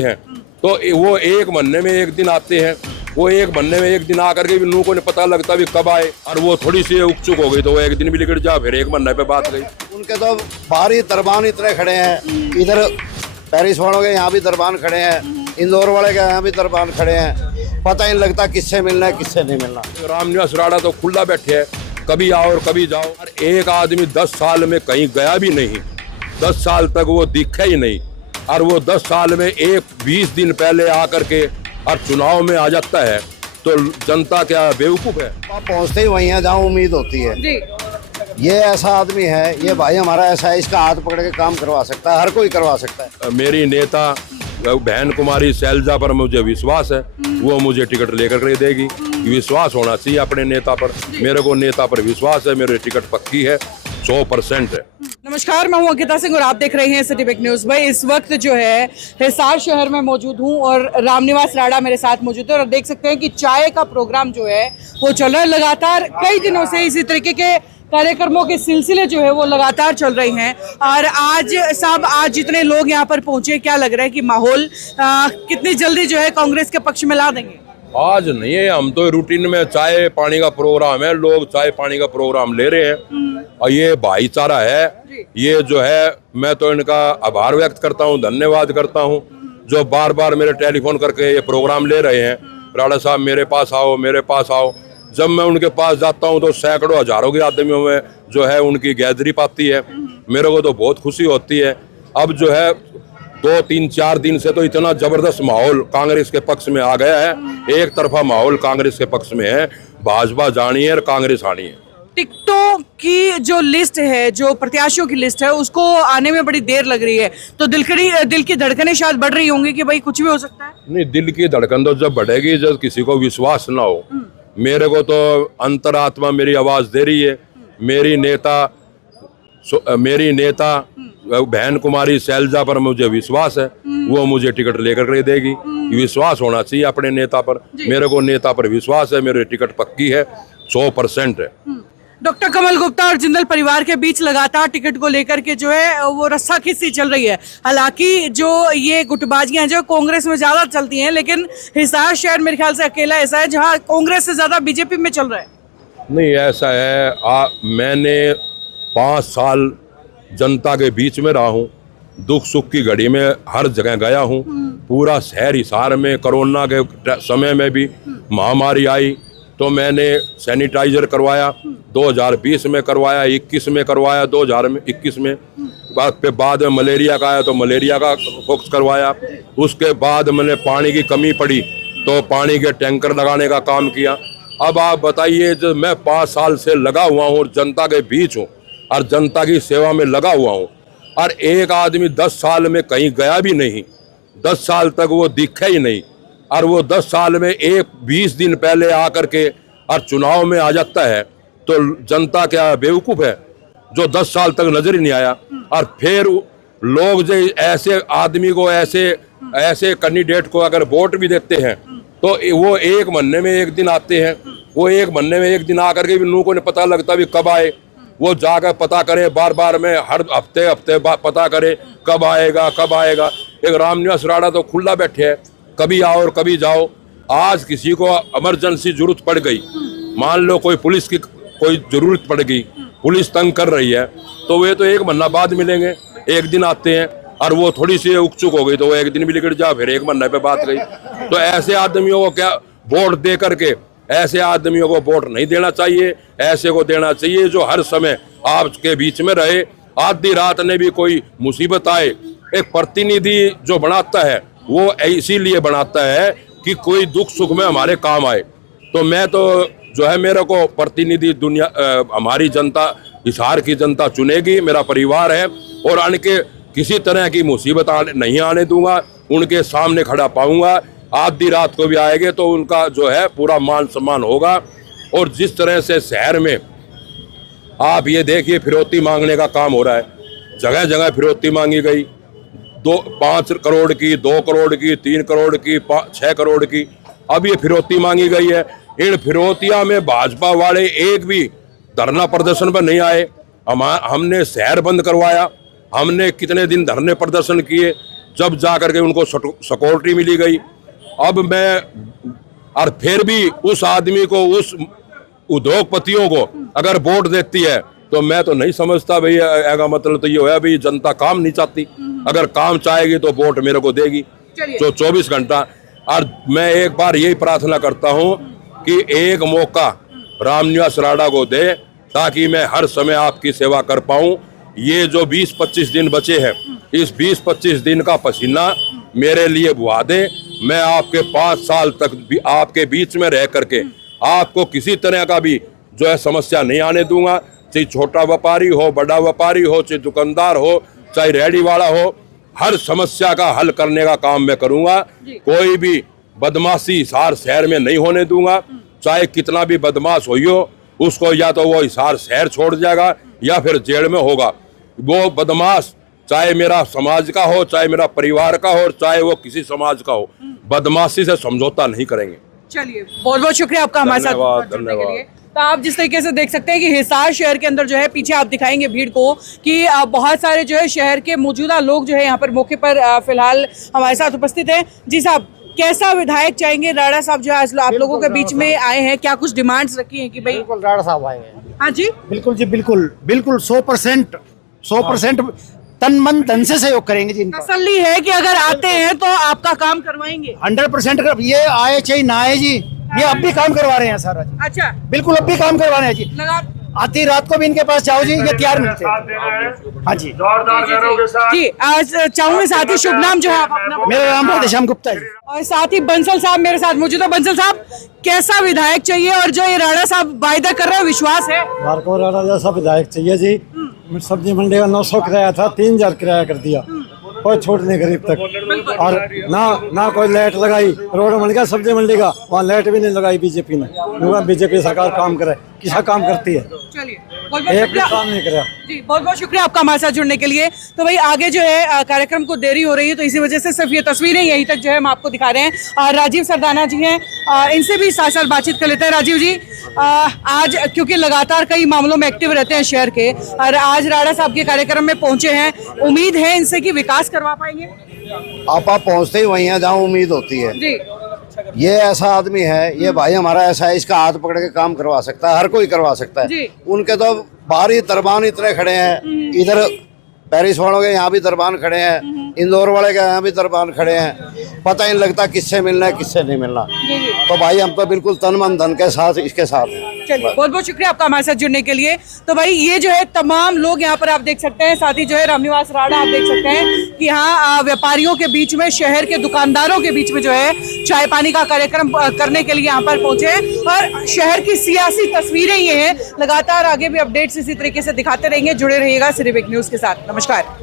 हैं तो वो एक महीने में एक दिन आते हैं। वो एक महीने में एक दिन आकर के भी लोगों को नहीं पता लगता भी कब आए, और वो थोड़ी सी उकचुक हो गई तो वो एक दिन भी निकल जा, फिर एक महीने पे बात गई। उनके तो बाहरी दरबान इतने खड़े हैं, इधर पेरिस वालों के यहाँ भी दरबान खड़े हैं, इंदौर वाले के यहाँ भी दरबान खड़े हैं। पता ही नहीं लगता किससे मिलना है किससे नहीं मिलना। रामनिवास राणा तो खुला बैठे है, कभी आओ और कभी जाओ। और एक आदमी 10 साल में कहीं गया भी नहीं, 10 साल तक वो दिखा ही नहीं, और वो 10 साल में 20 दिन पहले आकर के और चुनाव में आ जाता है, तो जनता क्या बेवकूफ है? आप पहुँचते ही वहीं है जहाँ उम्मीद होती है। जी। ये ऐसा आदमी है, ये भाई हमारा ऐसा है, इसका हाथ पकड़ के काम करवा सकता है, हर कोई करवा सकता है। मेरी नेता बहन कुमारी शैलजा पर मुझे विश्वास है, वो मुझे टिकट लेकर के देगी। विश्वास होना चाहिए अपने नेता पर। मेरे को नेता पर विश्वास है, मेरी टिकट पक्की है, 100% है। नमस्कार, मैं हूं अंकिता सिंह और आप देख रहे हैं सिटी बिग न्यूज। भाई इस वक्त जो है हिसार शहर में मौजूद हूं और रामनिवास राणा मेरे साथ मौजूद है और देख सकते हैं कि चाय का प्रोग्राम जो है वो चल रहा है। लगातार कई दिनों से इसी तरीके के कार्यक्रमों के सिलसिले जो है वो लगातार चल रहे हैं। और आज जितने लोग यहाँ पर पहुंचे, क्या लग रहा है कि माहौल कितनी जल्दी जो है कांग्रेस के पक्ष में ला देंगे? आज नहीं है, हम तो रूटीन में चाय पानी का प्रोग्राम है, लोग चाय पानी का प्रोग्राम ले रहे हैं और ये भाईचारा है। ये जो है, मैं तो इनका आभार व्यक्त करता हूँ, धन्यवाद करता हूँ, जो बार बार मेरे टेलीफोन करके ये प्रोग्राम ले रहे हैं। राणा साहब मेरे पास आओ, मेरे पास आओ। जब मैं उनके पास जाता हूँ तो सैकड़ों हजारों की आदमियों में जो है उनकी गैदरी पाती है। मेरे को तो बहुत खुशी होती है। अब जो है 2, 3, 4 दिन से तो इतना जबरदस्त माहौल कांग्रेस के पक्ष में आ गया है। एक तरफा माहौल कांग्रेस के पक्ष में है, भाजपा जानी है और कांग्रेस आनी है। टिकटों की जो लिस्ट है, जो प्रत्याशियों की लिस्ट है, उसको आने में बड़ी देर लग रही है, तो दिल की धड़कनें शायद बढ़ रही होंगी कि भाई कुछ भी हो सकता है। नहीं, दिल की धड़कन तो जब बढ़ेगी जब किसी को विश्वास ना हो। मेरे को तो अंतरात्मा मेरी आवाज दे रही है। मेरी नेता बहन कुमारी शैलजा पर मुझे विश्वास है, वो मुझे टिकट लेकर के देगी। विश्वास होना चाहिए अपने नेता पर। मेरे को नेता पर विश्वास है, मेरी टिकट पक्की है, 100% है। डॉक्टर कमल गुप्ता और जिंदल परिवार के बीच लगातार टिकट को लेकर के जो है वो रस्साखीसी चल रही है। हालांकि जो ये गुटबाजियां जो कांग्रेस में ज्यादा चलती हैं, लेकिन हिसार शहर मेरे ख्याल से अकेला ऐसा है जहां कांग्रेस से ज्यादा बीजेपी में चल रहा है। नहीं, ऐसा है। मैंने 5 साल जनता के बीच में रहा हूँ, दुख सुख की घड़ी में हर जगह गया हूँ। पूरा शहर हिसार में कोरोना के समय में भी महामारी आई तो मैंने सैनिटाइजर करवाया, 2020 में करवाया, 21 में करवाया, 2021 में। बाद में मलेरिया का आया तो मलेरिया का फोकस करवाया। उसके बाद मैंने पानी की कमी पड़ी तो पानी के टैंकर लगाने का काम किया। अब आप बताइए, जो मैं 5 साल से लगा हुआ हूँ और जनता के बीच हूँ और जनता की सेवा में लगा हुआ हूँ, और एक आदमी 10 साल में कहीं गया भी नहीं, 10 साल तक वो दिखा ही नहीं, और वो 10 साल में 20 दिन पहले आकर के और चुनाव में आ जाता है, तो जनता क्या बेवकूफ है जो 10 साल तक नजर ही नहीं आया। और फिर लोग जो ऐसे आदमी को, ऐसे कैंडिडेट को अगर वोट भी देते हैं तो वो एक महीने में एक दिन आते हैं। वो एक महीने में एक दिन आकर के भी लोगों को नहीं पता लगता भी कब आए। वो जाकर पता करे, बार बार में हर हफ्ते पता करे कब आएगा कब आएगा। एक रामनिवास राणा तो खुला बैठे है, कभी आओ और कभी जाओ। आज किसी को इमरजेंसी जरूरत पड़ गई, मान लो कोई पुलिस की कोई जरूरत पड़ गई, पुलिस तंग कर रही है, तो वे तो एक महीना बाद मिलेंगे, एक दिन आते हैं। और वो थोड़ी सी उकचुक हो गई तो वो एक दिन भी निकल जा, फिर एक महीने पे बात गई। तो ऐसे आदमियों को क्या वोट दे करके, ऐसे आदमियों को वोट नहीं देना चाहिए। ऐसे को देना चाहिए जो हर समय आपके बीच में रहे। आधी रात ने भी कोई मुसीबत आए, एक प्रतिनिधि जो बनाता है वो इसीलिए बनाता है कि कोई दुख सुख में हमारे काम आए। तो मैं तो जो है, मेरे को प्रतिनिधि हमारी जनता, हिसार की जनता चुनेगी, मेरा परिवार है, और उनके किसी तरह की मुसीबत नहीं आने दूंगा। उनके सामने खड़ा पाऊंगा। आधी रात को भी आएंगे तो उनका जो है पूरा मान सम्मान होगा। और जिस तरह से शहर में आप ये देखिए, फिरौती मांगने का काम हो रहा है, जगह जगह फिरौती मांगी गई, 5 करोड़ की, 2 करोड़ की, 3 करोड़ की, 6 करोड़ की। अब ये फिरौती मांगी गई है। इन फिरौतियां में भाजपा वाले एक भी धरना प्रदर्शन पर नहीं आए। हमने शहर बंद करवाया, हमने कितने दिन धरने प्रदर्शन किए, जब जा करके उनको सिक्योरिटी मिली गई। अब मैं और फिर भी उस आदमी को, उस उद्योगपतियों को अगर वोट देती है तो मैं तो नहीं समझता भाई ऐसा मतलब तो ये होया भाई जनता काम नहीं चाहती। अगर काम चाहेगी तो वोट मेरे को देगी तो 24 घंटा। और मैं एक बार यही प्रार्थना करता हूँ कि एक मौका रामनिवास राणा को दे ताकि मैं हर समय आपकी सेवा कर पाऊं। ये जो 20-25 दिन बचे हैं, इस 20-25 दिन का पसीना मेरे लिए बुहा दे। मैं आपके 5 साल तक भी आपके बीच में रह करके आपको किसी तरह का भी जो है समस्या नहीं आने दूंगा। चाहे छोटा व्यापारी हो, बड़ा व्यापारी हो, चाहे दुकानदार हो, चाहे रेहड़ी वाला हो, हर समस्या का हल करने का काम मैं करूंगा। कोई भी बदमाशी हिसार शहर में नहीं होने दूंगा। चाहे कितना भी बदमाश हो उसको या तो वो हिसार शहर छोड़ जाएगा या फिर जेल में होगा। वो बदमाश चाहे मेरा समाज का हो, चाहे मेरा परिवार का हो, चाहे वो किसी समाज का हो, बदमाशी से समझौता नहीं करेंगे। चलिए, बहुत बहुत शुक्रिया आपका हमारे साथ जुड़ने के लिए। तो आप जिस तरीके से देख सकते हैं कि हिसार शहर के अंदर जो है, पीछे आप दिखाएंगे भीड़ को कि बहुत सारे जो है शहर के मौजूदा लोग जो है यहाँ पर मौके पर फिलहाल हमारे साथ उपस्थित हैं। जी साहब, कैसा विधायक चाहेंगे? राणा साहब जो है आप लोगों के बीच में आए हैं, क्या कुछ डिमांड्स रखी हैं कि भाई? बिल्कुल राणा साहब आएंगे। हाँ जी, बिल्कुल जी, बिल्कुल बिल्कुल 100% तन मन धन से सहयोग करेंगे जी इनका। तसल्ली है कि अगर आते हैं तो आपका काम करवाएंगे? 100% ये आए चाहे ना आए जी, ये अब भी काम करवा रहे हैं सारा जी। अच्छा, बिल्कुल अब भी काम करवा रहे हैं जी। लगा आधी रात को भी इनके पास जाओ जी, ये तैयार मिलते हैं। हाँ जी जी। आज चाहूंगे साथ ही शुभ नाम जो है आप अपना? मेरा नाम राधेश्याम गुप्ता है। और साथ ही बंसल साहब मेरे साथ मौजूद है। बंसल साहब, कैसा विधायक चाहिए और जो ये राणा साहब वायदा कर रहे हैं, विश्वास है? हमारे को राणा जैसा विधायक चाहिए जी। सब्जी मंडी का 900 किराया था, 3000 किराया कर दिया, कोई छूट नहीं गरीब तक। और ना कोई लाइट लगाई, रोड बन गया सब्जी मंडी का, वहाँ लाइट भी नहीं लगाई बीजेपी ने। बीजेपी सरकार काम करे, किसा काम करती है? चलिए, बहुत बहुत शुक्रिया। काम नहीं करा जी, बहुत बहुत शुक्रिया आपका हमारे साथ जुड़ने के लिए। तो भाई आगे जो है कार्यक्रम को देरी हो रही है, तो इसी वजह से सिर्फ ये तस्वीरें यहीं तक जो है हम आपको दिखा रहे हैं। राजीव सरदाना जी हैं, इनसे भी साथ साथ बातचीत कर लेते हैं। राजीव जी, आज क्योंकि लगातार कई मामलों में एक्टिव रहते हैं शहर के, और आज राणा साहब के कार्यक्रम में पहुंचे हैं, उम्मीद है इनसे कि विकास करवा पाएंगे? आप पहुंचते ही वहीं हैं जहाँ उम्मीद होती है जी। ये ऐसा आदमी है, ये भाई हमारा ऐसा है, इसका हाथ पकड़ के काम करवा सकता है, हर कोई करवा सकता है। जी। उनके तो बाहरी दरबान इतने खड़े हैं, इधर पेरिस वालों के यहाँ भी दरबान खड़े हैं, इंदौर वाले के यहाँ भी दरबान खड़े हैं। पता ही नहीं लगता किससे मिलना है किससे नहीं मिलना। तो भाई हम तो बिल्कुल तन मन धन के साथ इसके साथ हैं। चलिए, बहुत बहुत शुक्रिया आपका हमारे साथ जुड़ने के लिए। तो भाई ये जो है तमाम लोग यहाँ पर आप देख सकते हैं, साथ ही जो है रामनिवास राणा आप देख सकते हैं कि यहाँ व्यापारियों के बीच में, शहर के दुकानदारों के बीच में जो है चाय पानी का कार्यक्रम करने के लिए यहाँ पर पहुंचे हैं। और शहर की सियासी तस्वीरें ये हैं। लगातार आगे भी अपडेट्स इसी तरीके से दिखाते रहेंगे। जुड़े रहिएगा सिटी न्यूज के साथ। नमस्कार।